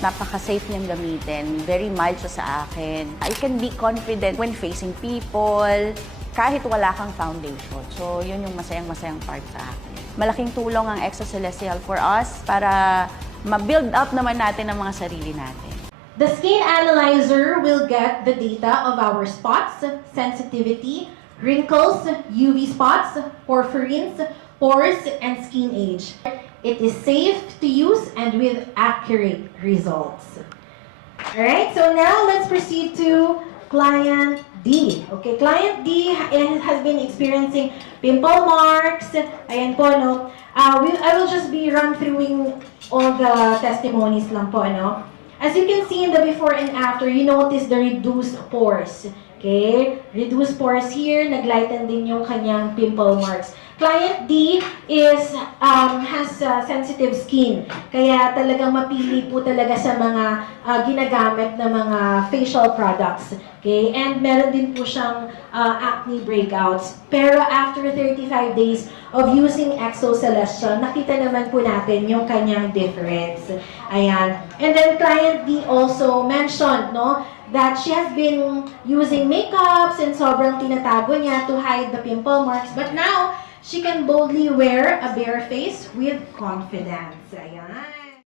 Napaka-safe niyang gamitin. Very mild siya sa akin. I can be confident when facing people, kahit wala kang foundation. So, yun yung masayang-masayang part sa akin. Malaking tulong ang Exo Celestial for us para ma-build up naman natin ang mga sarili natin. The skin analyzer will get the data of our spots, sensitivity, wrinkles, UV spots, porphyrins, pores, and skin age. It is safe to use and with accurate results. Alright, so now let's proceed to client D. Okay, client D has been experiencing pimple marks. Ayan po, no? I will just be run throughing all the testimonies lang po, no? As you can see in the before and after, you notice the reduced pores. Okay? Reduced pores here, naglighten din yung kanyang pimple marks. Client D has sensitive skin. Kaya talagang mapili po talaga sa mga ginagamit na mga facial products. Okay? And meron din po siyang acne breakouts. Pero after 35 days of using Exo Celestial, nakita naman po natin yung kanyang difference. Ayan. And then client D also mentioned, no, that she has been using makeups and sobrang tinatago niya to hide the pimple marks. But now, she can boldly wear a bare face with confidence. Ayan.